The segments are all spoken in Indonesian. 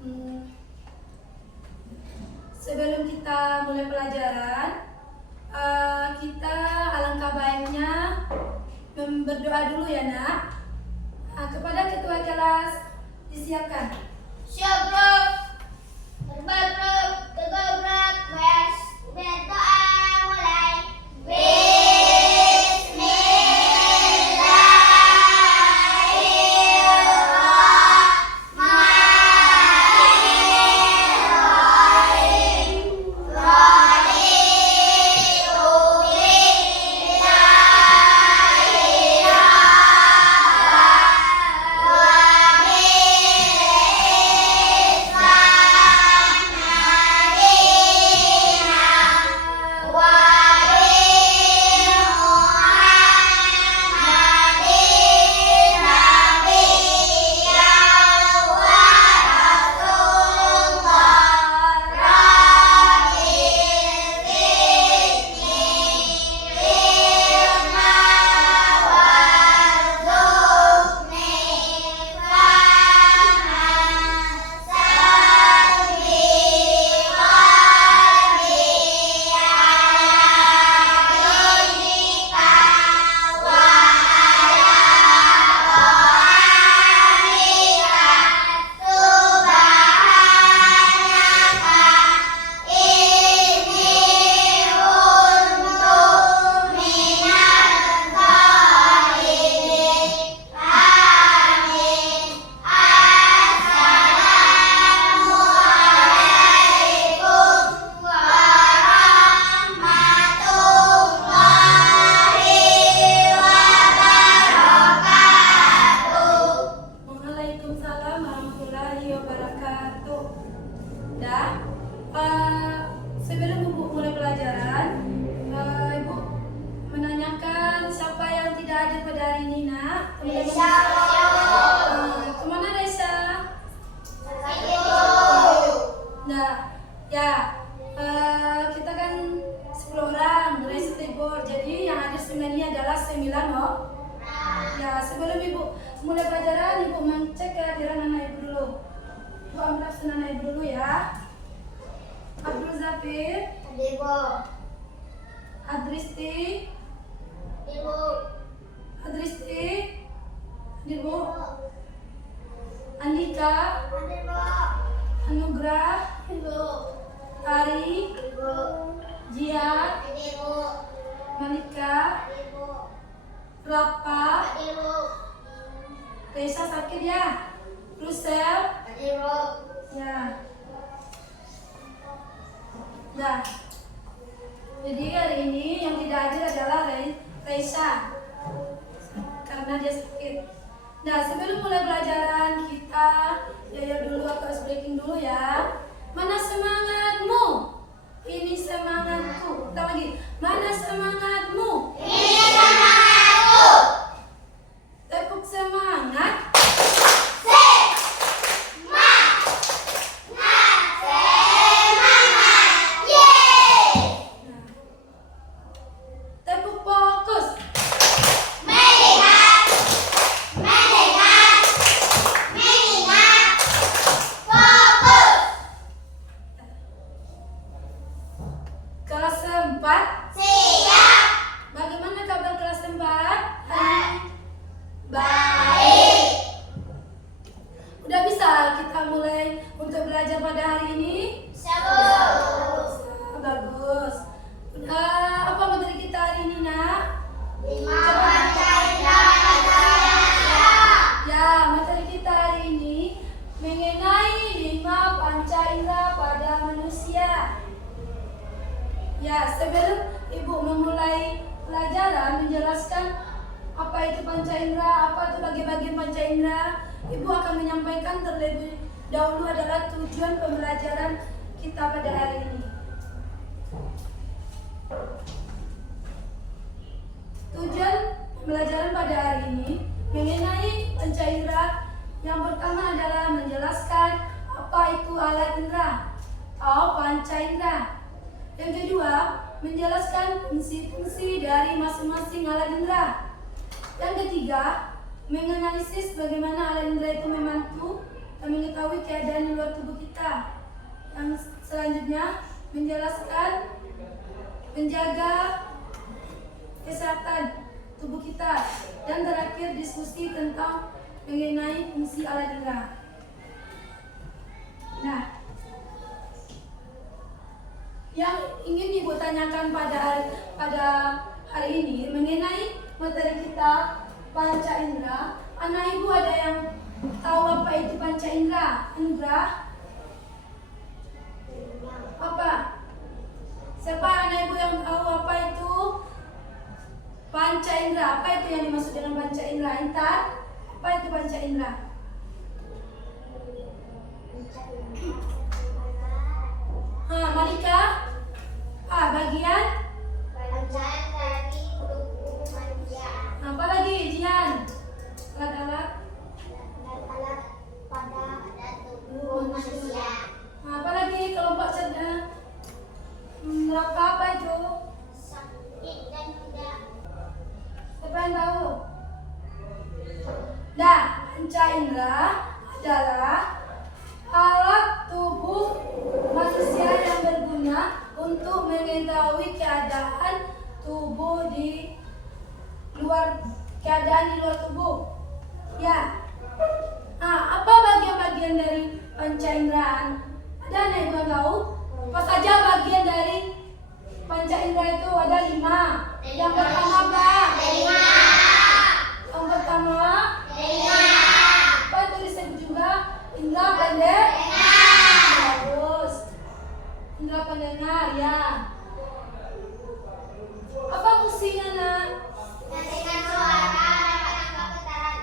Hmm, Sebelum kita mulai pelajaran, kita alangkah baiknya berdoa dulu ya nak. Kepada ketua kelas disiapkan. Siap, Prof. Hormat, Prof. Teguh, Prof. Berdoa mulai. Waalaikumsalam warahmatullahi wabarakatuh. Sebelum Ibu mulai pelajaran, Ibu menanyakan siapa yang tidak hadir pada hari ini nak? Reza. Kemana Reza? Nah, ya, kita kan 10 orang, Reza libur. Jadi yang hadir sebenarnya adalah 9 loh. Ya, sebelum Ibu mulai pelajaran, Ibu mengecek kehadiran anak Ibu dulu. Ibu ambil absen anak Ibu dulu ya. Abdul Zafir, Ibu. Adristi, Ibu. Adristi, Ibu, Andika, Ibu. Anugrah, Ibu. Ari, Ibu. Jiat, Ibu. Malika, Ibu. Rapa, Ibu. Reza sakit ya, Rusel, Ibu. ya. Nah, jadi hari ini yang tidak hadir adalah Reza karena dia sakit. Nah, sebelum mulai pelajaran kita yaya dulu atau ice breaking dulu ya. Mana semangatmu? Ini semangatku. Ulang lagi. Mana semangatmu? Ini semangatku. Tepuk semangat. Tepuk fokus. Kelas 4. Bagaimana kabar kelas 4? Baik. Udah bisa kita mulai untuk belajar pada hari ini? Bagus. Apa materi kita hari ini nak? Ya, materi kita hari ini mengenai 5 panca indera pada manusia. Ya, sebelum Ibu memulai pelajaran menjelaskan apa itu panca indera, apa itu bagi-bagi panca indera, Ibu akan menyampaikan terlebih dahulu adalah tujuan pembelajaran kita pada hari ini. Tujuan pembelajaran pada hari ini mengenai panca indera yang pertama adalah menjelaskan apa itu alat indera atau panca indera. Yang kedua, menjelaskan fungsi-fungsi dari masing-masing alat indera. Yang ketiga, menganalisis bagaimana alat indera itu membantu dan mengetahui keadaan di luar tubuh kita. Yang selanjutnya menjelaskan menjaga kesehatan tubuh kita, dan terakhir diskusi tentang mengenai fungsi alat indera. Nah, yang ingin Ibu tanyakan pada hari ini mengenai materi kita panca indera. Anak Ibu ada yang tahu apa itu panca indera? Indra? Apa? Siapa anak Ibu yang tahu apa itu panca indera? Apa itu yang dimaksud dengan panca indera? Intan? Apa itu panca indera? Malika? Bagian? Bagian dari tubuh manusia. Apa lagi, Jihan? Alat-alat? Alat pada tubuh manusia. Apa lagi kelompok cerdas? Neraka apa itu? Sakit dan tidak. Siapa yang tahu? Nah, panca indera adalah alat tubuh manusia yang berguna untuk mengetahui keadaan di luar tubuh. Ya. Apa bagian-bagian dari panca indera? Ada anak yang tahu? Apa saja bagian dari panca indera itu? Ada 5. Yang pertama apa? Yang pertama? Apa itu disebut juga? Indra pendek? Bagus. Indra pendengar, ya. Apa fungsinya, Nak? Mendengar suara dan menangkap getaran.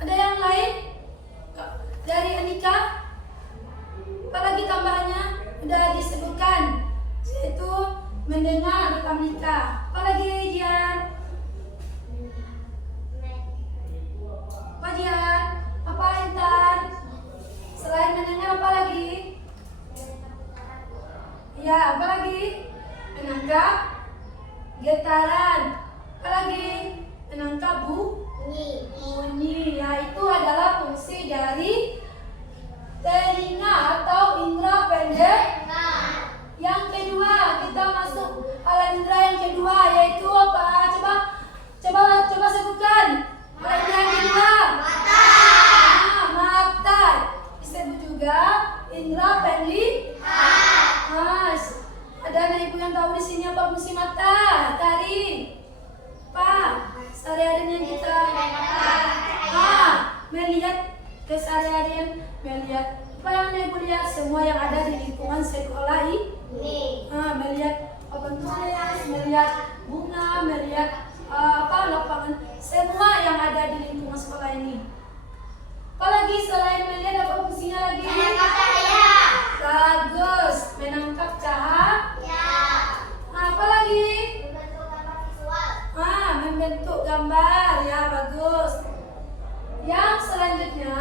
Ada yang lain? Dari Anika? Apalagi tambahannya? Udah disebutkan, yaitu mendengar rekam nikah. Apalagi, Jian? Apa, Jian? Apa, Intan? Selain mendengar apa lagi? Ya, apa lagi? Menangkap getaran. Apa lagi? Menangkap bunyi. Ya, itu adalah fungsi dari telinga atau indera pendek. Yang kedua, kita masuk alat indera yang kedua, yaitu apa? Coba sebutkan. Alat indera yang kedua. Mata. Disebut juga indera penglihat. Ada anak ibu yang tahu di sini apa fungsi mata? Tari. Apa? Sehari-harinya kita melihat keseharian, melihat apa yang anak ibu lihat? Semua yang ada di lingkungan sekolah ini. Melihat bentuknya, melihat bunga, melihat lapangan, semua yang ada di lingkungan sekolah ini. Apalagi selain melihat, apa fungsinya lagi? Menangkap cahaya. Bagus, menangkap cahaya. Apa lagi? Membentuk gambar visual. Membentuk gambar, ya, bagus. Yang selanjutnya,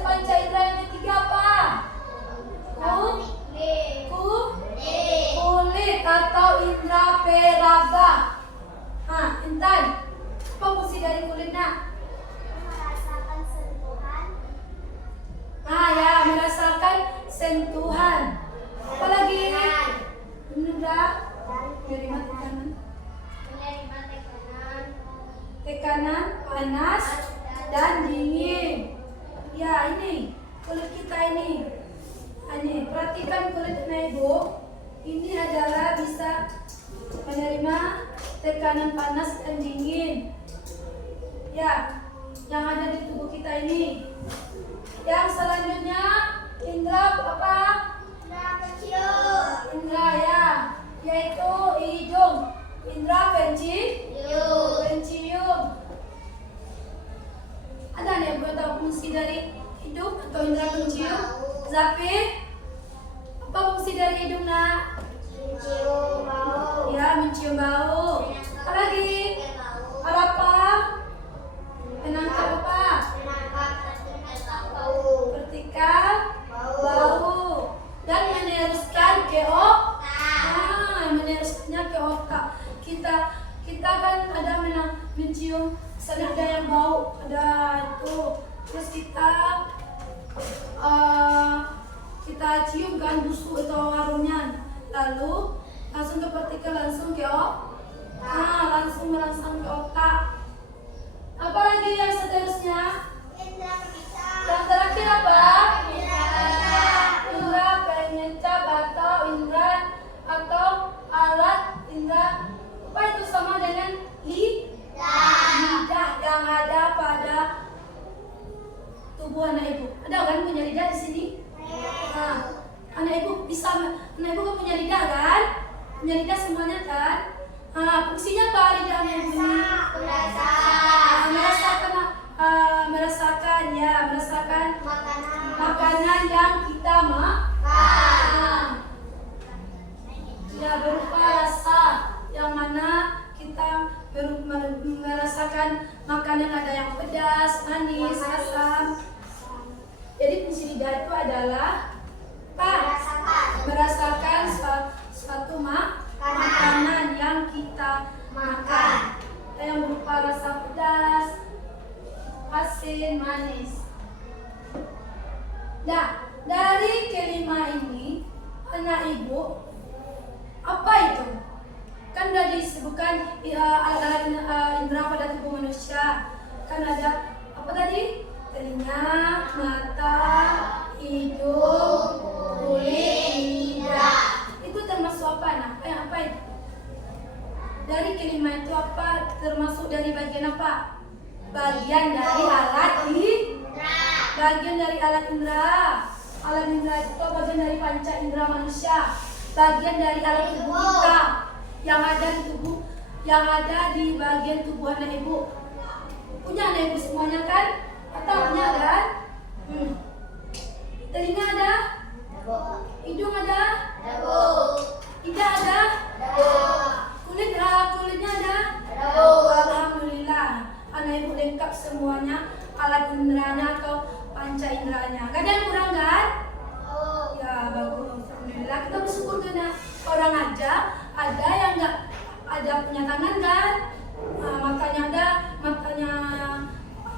panca indera yang ketiga apa? Kulit atau indera peraga. Intan, apa fungsi dari kulitnya? Merasakan sentuhan. Ya, merasakan sentuhan. Apalagi? Indra, menerima tekanan, panas, dan dingin. Ya, ini kulit kita ini. Perhatikan kulit ibu. Ini adalah bisa menerima tekanan panas dan dingin. Ya, yang ada di tubuh kita ini. Yang selanjutnya, indera apa? Indera pencium. Indera, ya, yaitu hidung. Indera pencium. Ada nih yang tahu fungsi dari hidung atau indera pencium? Zafir, apa fungsi dari hidung, Nak? Mencium bau. Ya, mencium bau. Apa lagi? Apa? Menangkap apa? Menangkap bau. Vertikal bau. Dan meneruskan ke otak. Meneruskannya ke otak. Kita kan ada mencium selada yang bau tubuh anak ibu. Ada kan punya lidah di sini? Nah, anak ibu kan punya lidah kan? Punya lidah semuanya kan? Fungsinya apa lidah anak ibu ini? Merasakan makanan yang kita makan. Ya, berupa rasa yang mana kita merasakan makanan ada yang pedas, manis, asam. Jadi fungsi lidah itu adalah apa? Merasakan suatu makanan yang kita makan. Yang berupa rasa pedas, asin, manis. Nah, dari kelima ini, anak ibu, apa itu? Kan sudah disebutkan alat-alat indera pada tubuh manusia. Kan ada apa tadi? Telinga, mata, hidung, kulit, lidah. Itu termasuk apa? Nah, apa itu? Dari kelima itu apa? Termasuk dari bagian apa? Bagian dari alat indera. Bagian dari alat indera. Alat indera itu bagian dari panca indera manusia. Bagian dari alat tubuh kita yang ada di bagian tubuh anak ibu. Punya anak ibu semuanya kan? Atau punya kan? Telinga ada? Hidung ada? Lidah ada? Kulitnya ada? Alhamdulillah, anak ibu lengkap semuanya alat inderanya atau panca inderanya. Gak ada yang kurang kan? Ya bagus, alhamdulillah. Kita bersyukur karena orang aja ada yang nggak ada punya tangan kan?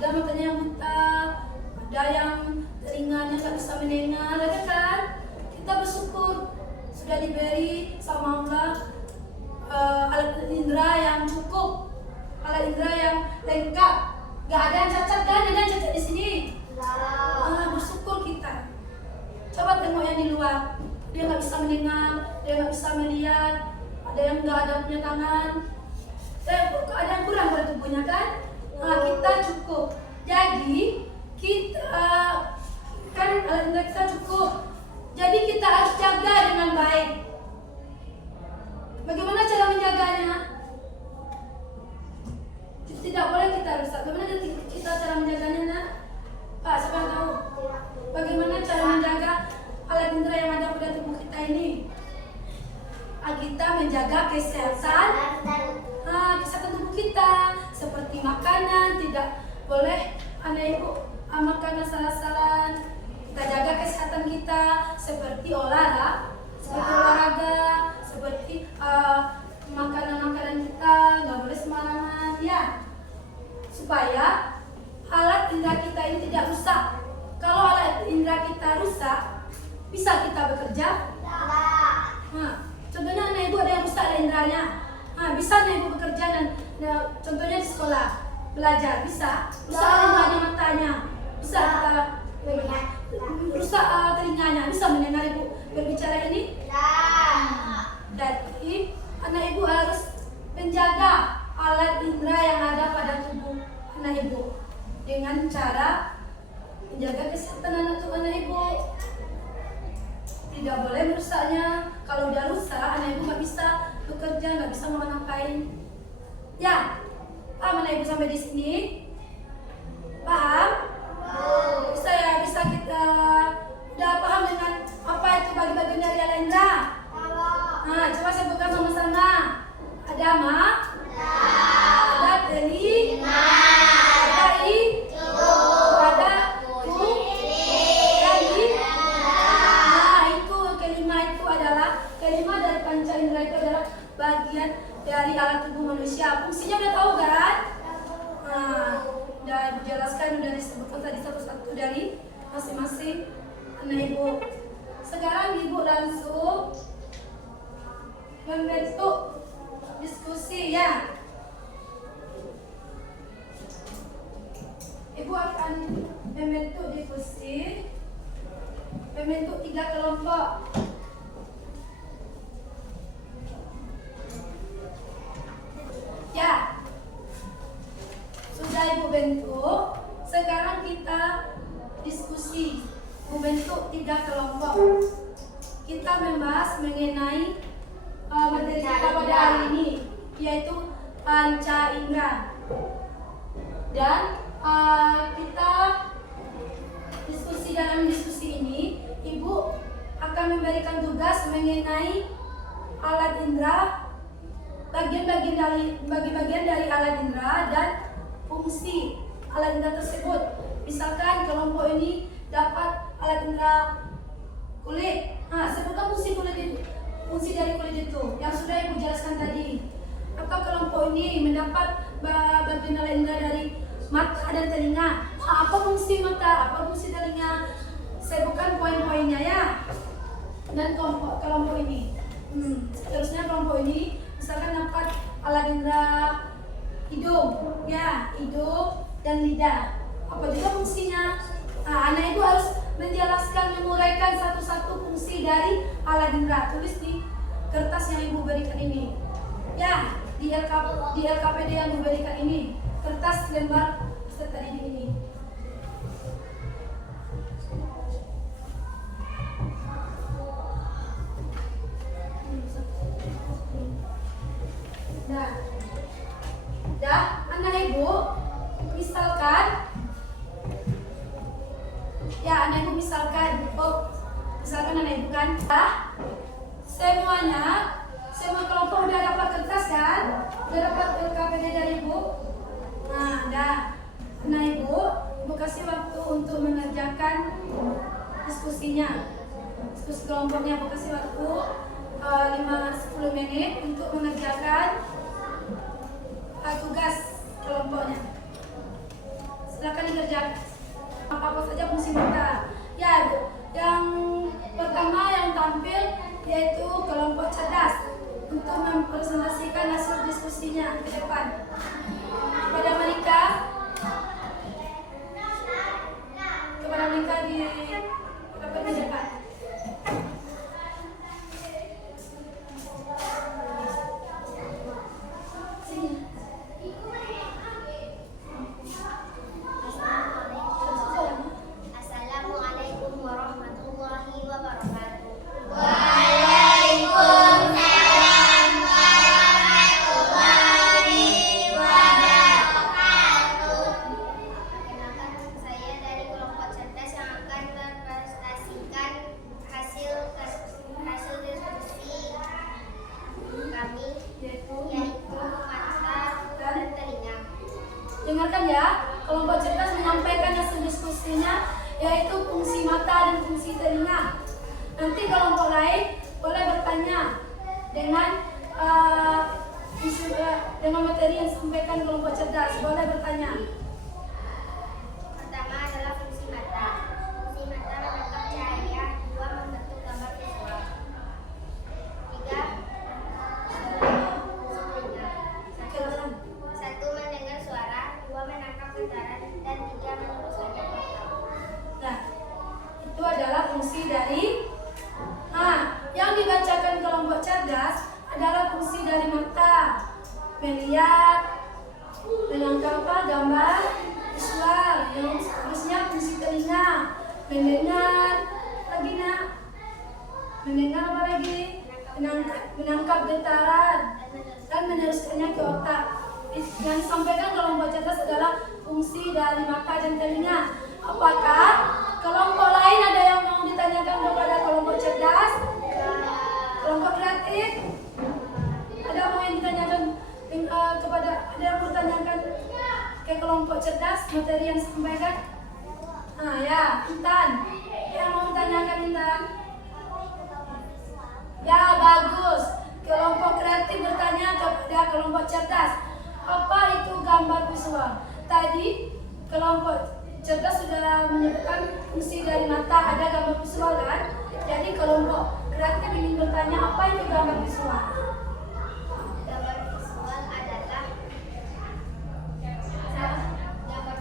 Matanya yang buta, ada yang telinganya nggak bisa mendengar, ada kan? Kita bersyukur sudah diberi sama Allah alat indera yang cukup, alat indera yang lengkap. Gak ada yang cacat kan? Ada yang cacat di sini? Bersyukur kita. Coba tengok yang di luar, dia nggak bisa mendengar, dia nggak bisa melihat, ada yang nggak ada punya tangan. Ada yang kurang pada tubuhnya kan? Kita cukup. Jadi kita kan alat indera kita cukup. Jadi kita harus jaga dengan baik. Bagaimana cara menjaganya? Tidak boleh kita rusak. Bagaimana kita cara menjaganya, nak? Pak, siapa yang tahu? Bagaimana cara menjaga alat indera yang ada pada tubuh kita ini? Kita menjaga kesehatan tubuh kita, seperti makanan, tidak boleh anak ibu makan asal-asalan. Kita jaga kesehatan kita seperti olahraga, seperti makanan-makanan kita nggak boleh sembarangan ya, supaya alat indera kita ini tidak rusak. Kalau alat indera kita rusak, bisa kita bekerja? Contohnya anak ibu ada yang rusak alat inderanya, bisa anak ibu bekerja dan contohnya di sekolah belajar bisa rusak alat inderanya, matanya bisa kita rusak telinganya, bisa mendengar ibu berbicara ini? Jadi anak ibu harus menjaga alat indera yang ada pada tubuh anak ibu dengan cara menjaga kesehatan anak ibu. Tidak boleh merusaknya. Kalau udah rusak, anak ibu nggak bisa bekerja, nggak bisa ngapain. Ya, paham anak ibu sampai di sini? Paham? Bisa ya, bisa kita udah paham dengan apa itu bagi-bagi dari alat indera? Coba sebutkan sama-sama. Ada ada telinga, ada hidung, ada kulit. Itu kelima itu adalah kelima dari panca indera itu adalah bagian dari alat tubuh manusia. Fungsinya udah tahu kan? Udah dijelaskan, udah disebutkan tadi satu-satu dari masing-masing anak ibu. Sekarang ibu langsung membentuk diskusi ya. Ibu akan membentuk diskusi, membentuk 3 kelompok. Ya, sudah ibu bentuk. Sekarang kita diskusi membentuk 3 kelompok. Kita membahas mengenai materi kita pada hari ini, yaitu panca indera. Dan kita dalam diskusi ini, Ibu akan memberikan tugas mengenai alat indera, bagian-bagian dari alat indera dan fungsi alat indera tersebut. Misalkan kelompok ini dapat alat indera kulit. Sebutkan fungsi dari kulit itu yang sudah Ibu jelaskan tadi. Atau kelompok ini mendapat bagian alat indera dari mata dan telinga. Apa fungsi mata? Apa fungsi telinga? Sebutkan poin-poinnya ya. Dan kelompok ini. Seterusnya kelompok ini misalkan dapat alat indera hidung, ya, hidung dan lidah. Apa juga fungsinya? Anak Ibu harus menjelaskan, menguraikan satu-satu fungsi dari alat indera. Tulis di kertas yang Ibu berikan ini. Ya, di LKPD yang Ibu berikan ini. Kertas lembar peserta didik ini. Dah, anak Ibu, misalkan anak Ibu misalkan anak Ibu kan, semua kelompok udah dapat kertas kan, udah dapat LKPD dari Ibu. Anak Ibu kasih waktu untuk mengerjakan diskusinya, diskusi kelompoknya. Ibu kasih waktu 5-10 menit untuk mengerjakan tugas kelompoknya. Silakan dikerjakan. Apa saja fungsi mata. Ya, Ibu. Yang pertama yang tampil yaitu kelompok cerdas untuk mempresentasikan hasil diskusinya ke depan. Kepada mereka di depan. Assalamualaikum warahmatullahi wabarakatuh. Perkenalkan, saya dari kelompok cerdas yang akan mempresentasikan hasil diskusi kami, yaitu mata dan telinga. Dengarkan ya, kelompok cerdas menyampaikan hasil diskusinya yaitu fungsi mata dan fungsi telinga. Nanti kelompok lain boleh bertanya dengan materi yang disampaikan kelompok cerdas. Boleh bertanya. Pertama adalah fungsi mata. Fungsi mata menangkap cahaya, 2 membentuk gambar visual. 3 telinga. 1 mendengar suara, 2 menangkap getaran, dan 3 meluruskannya ke belakang. Nah, itu adalah fungsi dari yang dibacakan kelompok cerdas adalah fungsi dari mata, melihat, menangkap gambar visual. Yang seterusnya fungsi telinga, mendengar apa lagi? Menangkap getaran dan meneruskannya ke otak. Yang disampaikan kelompok cerdas adalah fungsi dari mata dan telinga. Apakah kelompok lain ada yang mau ditanyakan kepada kelompok cerdas? Kelompok kreatif? Ada mau yang ditanyakan ada yang bertanyakan ke kelompok cerdas materi yang disampaikan? Ya, Intan. Yang mau ditanyakan Intan? Ya, bagus. Kelompok kreatif bertanya kepada kelompok cerdas, apa itu gambar visual? Tadi kelompok cerdas sudah menyebutkan fungsi dari mata, ada gambar visual kan? Jadi kelompok kreatif ingin bertanya, apa itu gambar visual? Gambar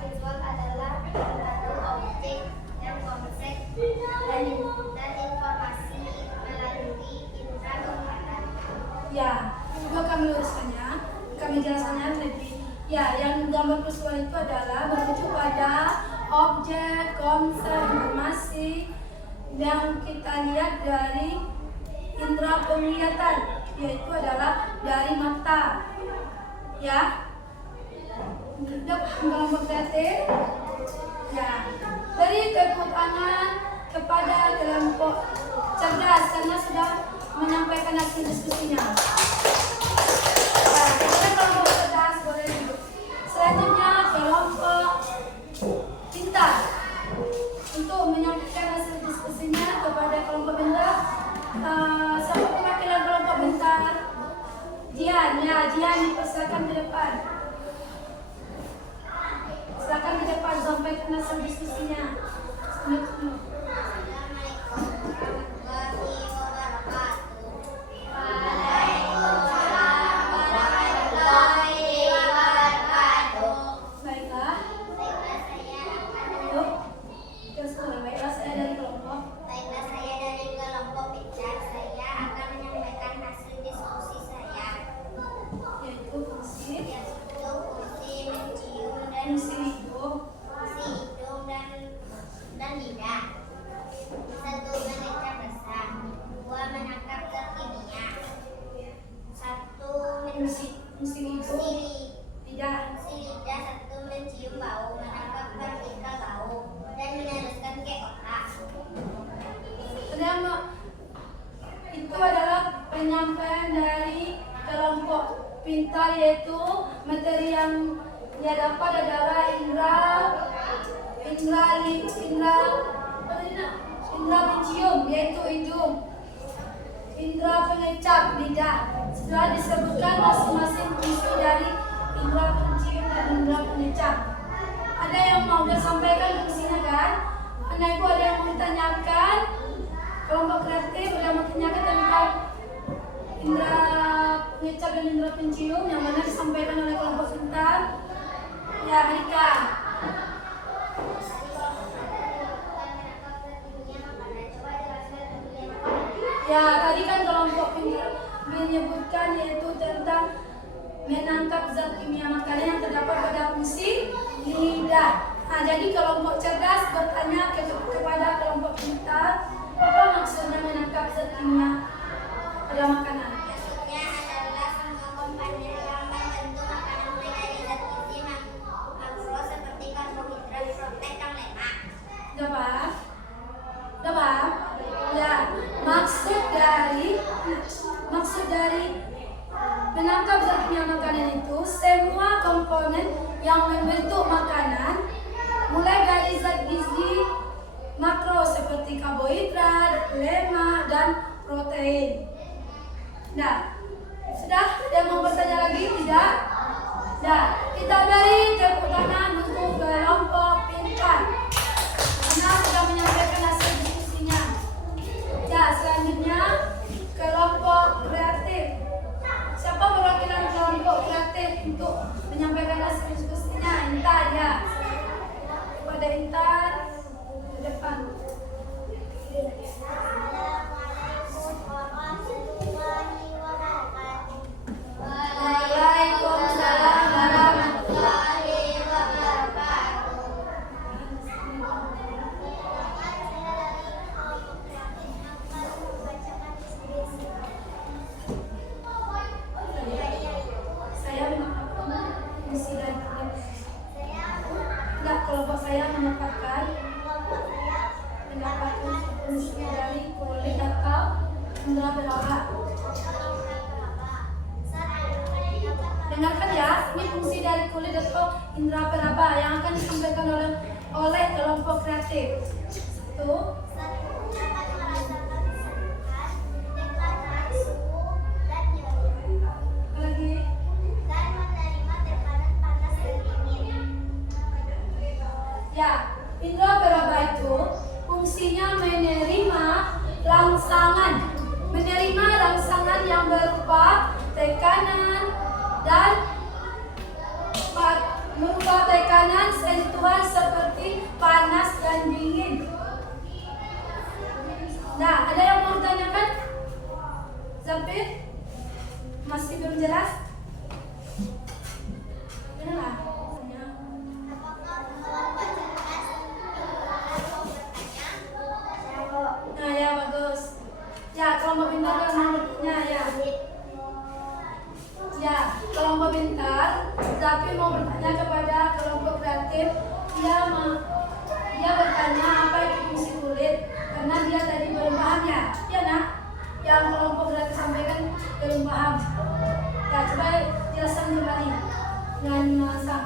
visual adalah satu objek dan konsep dan informasi melalui indera penglihatan. Ya, coba kami luruskannya, kami jelaskannya lebih. Ya, yang gambar visual itu adalah merujuk pada objek, konfirmasi yang kita lihat dari indera penglihatan, yaitu adalah dari mata. Ya, untuk kelompok kreatif. Ya, beri tepuk tangan kepada kelompok cerdas karena sudah menyampaikan hasil diskusinya. Ya, kepada kelompok cerdas boleh duduk. Selanjutnya kelompok pintar. Untuk menyampaikan hasil diskusinya kepada kelompok pintar, siapa perwakilan kelompok pintar? Jian, ya Jian silakan ke depan. Silakan ke depan sampaikan hasil diskusinya. Itu adalah penyampaian dari kelompok pintar, yaitu materi yang dia dapat adalah indera pencium, yaitu hidung, indera pengecap lidah. Setelah disebutkan masing-masing fungsi dari indera pencium dan indera pengecap. Ada yang mau disampaikan fungsinya kan? Anak ibu ada yang mau ditanyakan? Kelompok kreatif ada yang mau ditanyakan tentang indera pengecap dan indera pencium yang mana disampaikan oleh kelompok pintar? Ya, Rika. Ya, tadi kan kelompok pintar menyebutkan yaitu tentang menangkap zat kimia makanan yang terdapat pada fungsi lidah. Nah, jadi kelompok cerdas bertanya kepada kelompok pintar, apa maksudnya menangkap zat kimia pada makanan? Maksudnya adalah semua komponen yang membentuk makanan mulai dari zat gizi makro seperti karbohidrat, protein, dan lemak. Dapat? Ya, maksud dari menangkap zat kimia makanan itu semua komponen yang membentuk makanan mulai dari zat gizi makro seperti karbohidrat, lemak, dan protein. Nah, sudah? Ada yang mau bertanya lagi? Tidak? Nah, kita beri tepuk tangan untuk kelompok pintar karena sudah menyampaikan hasil diskusinya. Ya, selanjutnya kelompok kreatif. Siapa perwakilan kelompok kreatif untuk menyampaikan hasil diskusinya? Intan, ya. Kepada Intan ke depan. Waalaikumsalam warahmatullahi wabarakatuh. Saya mendapatkan fungsi dan kelompok saya mendapatkan fungsi dari kulit atau indera peraba. Dengarkan ya, ini fungsi dari kulit atau indera peraba yang akan disampaikan oleh kelompok kreatif. Satu. Lagi. Ya, indera peraba itu fungsinya menerima rangsangan yang berupa tekanan dan sentuhan seperti panas dan dingin. Nah, ada yang mau tanyakan? Zafir? Masih belum jelas? Benar? silakan menurutnya ya. Ya, kelompok pintar, tapi mau bertanya kepada kelompok kreatif, dia bertanya apa itu fungsi kulit, karena dia tadi belum paham ya, ya nak? Yang kelompok kreatif sampaikan belum paham. Ya, coba jelaskan kembali dengan nuansa.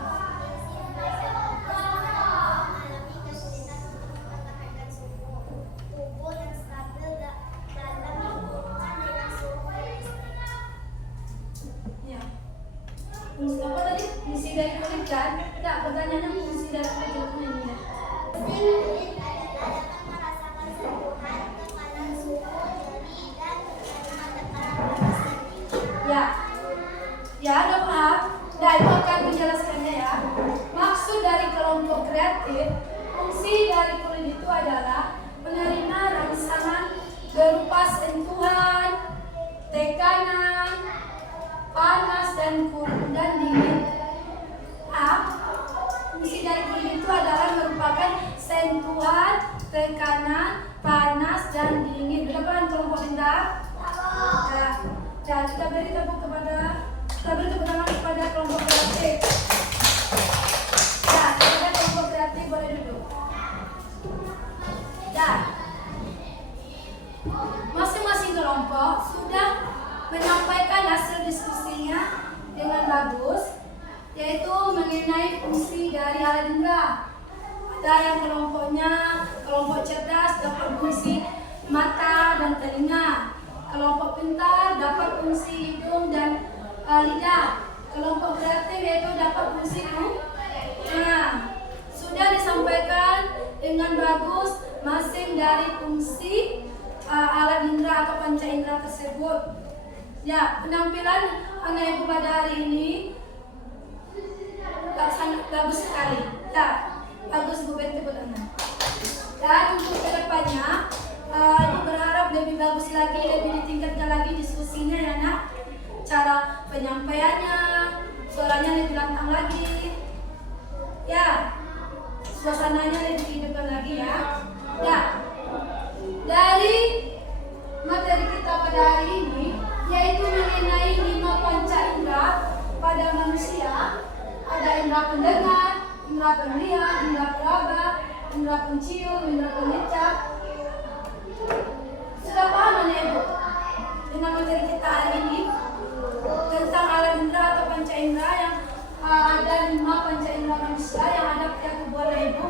Fungsi apa tadi? Fungsi dari kulit kan? Tidak, pertanyaannya fungsi dari kulit ini ya. Ya, udah paham? Nah, itu akan menjelaskannya ya. Maksud dari kelompok kreatif, fungsi dari kulit itu adalah menerima rangsangan berupa sentuhan, tekanan, panas dan dingin. Fungsi dari kulit itu adalah merupakan sentuhan, tekanan, panas dan dingin. Berapa kelompok pintar? Ya, kita beri tepuk tangan kepada kelompok kreatif. Ya, kepada kelompok kreatif boleh duduk. Ya, masing-masing kelompok sudah menyampaikan hasil diskusinya dengan bagus, yaitu mengenai fungsi dari alat indera. Ada yang kelompok cerdas dapat fungsi mata dan telinga, kelompok pintar dapat fungsi hidung dan lidah, kelompok kreatif yaitu dapat fungsi sudah disampaikan dengan bagus masing dari fungsi alat indera atau panca indera tersebut. Ya, penampilan anak ibu pada hari ini sangat bagus sekali. Ya, bagus Bu Betty Anak. Dan untuk kedepannya, ibu berharap lebih bagus lagi, lebih ditingkatkan lagi diskusinya ya nak. Cara penyampaiannya, suaranya lebih lantang lagi. Ya, suasananya lebih hidupkan lagi ya. Ya, dari materi kita pada hari ini, yaitu mengenai 5 panca indera pada manusia. Ada indera pendengar, indera penglihatan, indera peraba, indera pencium, indera pengecap. Sudah paham anak ibu dengan materi kita hari ini tentang alat indera atau panca indera yang ada 5 panca indera manusia yang ada pada tubuh anak ibu?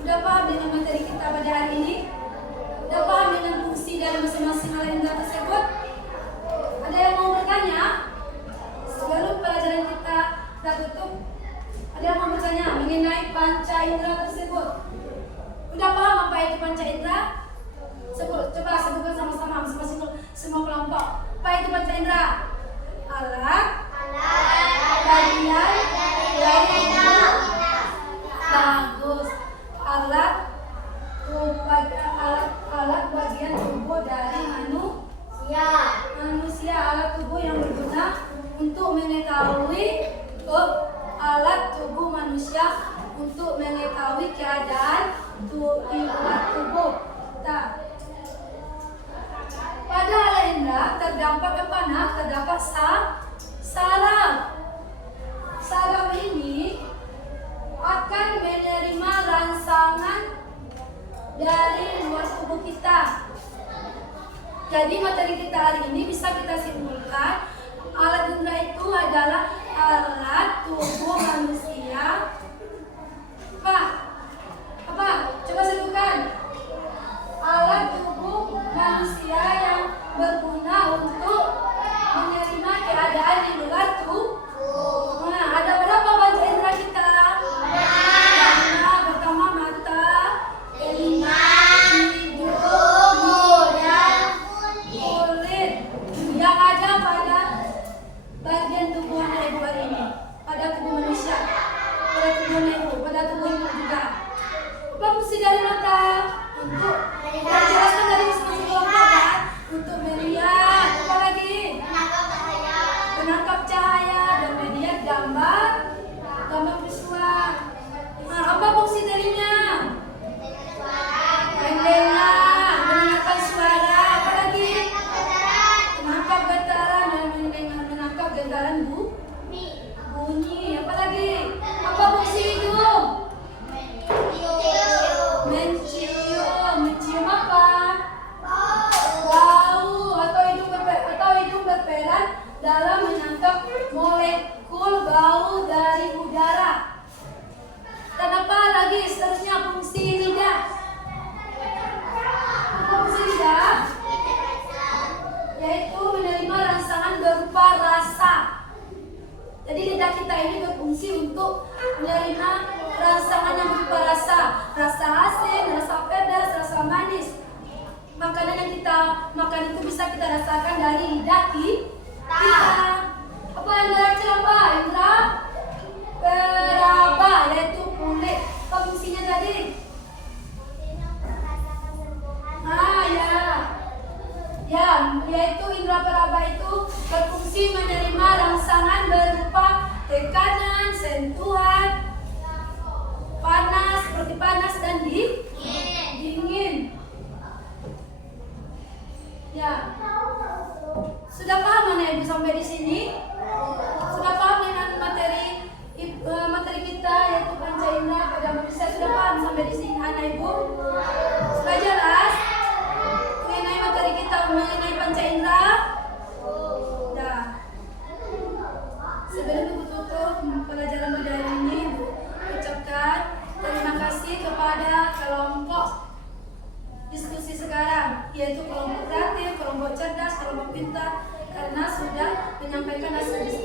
Sudah paham dengan materi kita pada hari ini? Sudah paham dengan fungsi dari masing-masing alat indera tersebut? Ada yang mau bertanya? Sebelum pelajaran kita tutup, ada yang mau bertanya mengenai panca indera tersebut? Sudah paham apa itu panca indera? Coba sebutkan sama-sama masing-masing semua kelompok. Apa itu panca indera? Alat bagian dari tubuh. Bagus. Alat bagian tubuh dari manusia, alat tubuh yang berguna untuk mengetahui alat tubuh manusia untuk mengetahui keadaan tubuh. Pada alat indera terdapat terdapat saraf. Saraf ini akan menerima rangsangan dari luar tubuh kita. Jadi materi kita hari ini bisa kita simpulkan, alat indera itu adalah alat tubuh manusia. Apa? Coba sebutkan. Alat tubuh manusia yang berguna untuk menerima keadaan di luar tubuh. Nah, ada berapa panca indera kita? Pertama mata, telinga, hidung, dan kulit yang ada pada bagian tubuh anak ibu hari ini, pada tubuh manusia, pada tubuh anak ibu, pada tubuh ibu juga. Apa fungsi dari mata? Untuk jelaskan dari masing-masing kelompok kan? Untuk melihat, apa lagi? Menangkap cahaya dan melihat gambar visual. Nah, apa fungsi telinga? Mendengar, mendengarkan suara, apa lagi? manis. Makanan yang kita makan itu bisa kita rasakan dari lidah kita. Apa yang terakhir apa? Indra peraba, yaitu kulit. Apa fungsinya tadi? Yaitu indra peraba itu berfungsi menerima rangsangan berupa tekanan, sentuhan, panas, seperti panas dan dingin. Ya. Sudah paham mana Ibu sampai di sini? Sudah paham dengan materi kita yaitu panca indera pada manusia? Sudah paham sampai di sini anak Ibu? Sudah jelas mengenai materi kita mengenai panca indera? Dah. Sebelum Ibu tutup pelajaran pada hari ini, Ibu ucapkan terima kasih kepada kelompok diskusi sekarang, yaitu kelompok kreatif, kelompok cerdas, kelompok pintar, karena sudah menyampaikan hasil diskusi